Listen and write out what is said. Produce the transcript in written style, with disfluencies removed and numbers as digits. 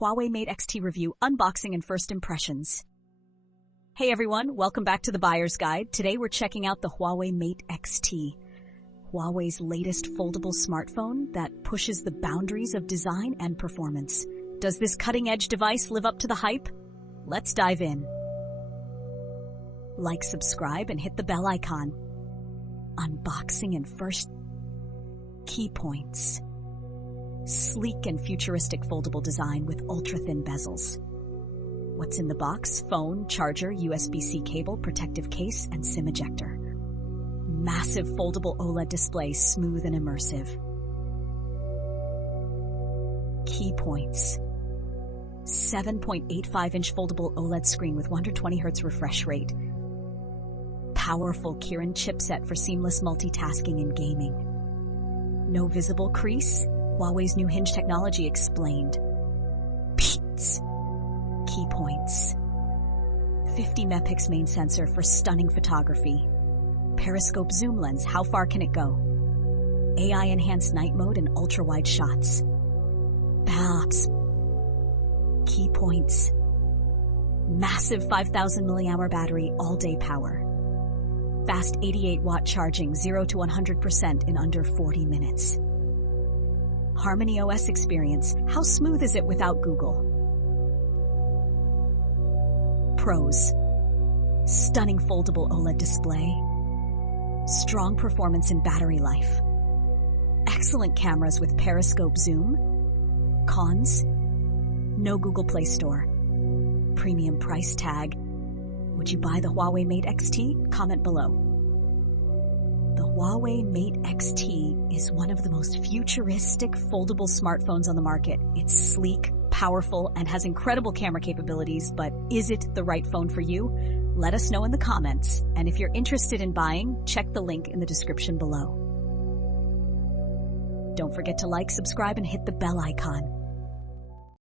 Huawei Mate XT review, unboxing and first impressions. Hey everyone, welcome back to the Buyer's Guide. Today we're checking out the Huawei Mate XT, Huawei's latest foldable smartphone that pushes the boundaries of design and performance. Does this cutting-edge device live up to the hype? Let's dive in. Like, subscribe, and hit the bell icon. Unboxing and first key points. Sleek and futuristic foldable design with ultra-thin bezels. What's in the box? Phone, charger, USB-C cable, protective case, and SIM ejector. Massive foldable OLED display, smooth and immersive. Key points. 7.85-inch foldable OLED screen with 120Hz refresh rate. Powerful Kirin chipset for seamless multitasking and gaming. No visible crease. Huawei's new hinge technology explained. Peats. Key points. 50 megapixel main sensor for stunning photography. Periscope zoom lens, how far can it go? AI enhanced night mode and ultra wide shots. Apps. Key points. Massive 5,000 mAh battery, all day power. Fast 88-watt charging, 0 to 100% in under 40 minutes. HarmonyOS experience, how smooth is it without Google? Pros. Stunning foldable OLED display. Strong performance in battery life. Excellent cameras with periscope zoom. Cons. No Google Play Store. Premium price tag. Would you buy the Huawei Mate XT? Comment below. The Huawei Mate XT is one of the most futuristic foldable smartphones on the market. It's sleek, powerful, and has incredible camera capabilities, but is it the right phone for you? Let us know in the comments, and if you're interested in buying, check the link in the description below. Don't forget to like, subscribe, and hit the bell icon.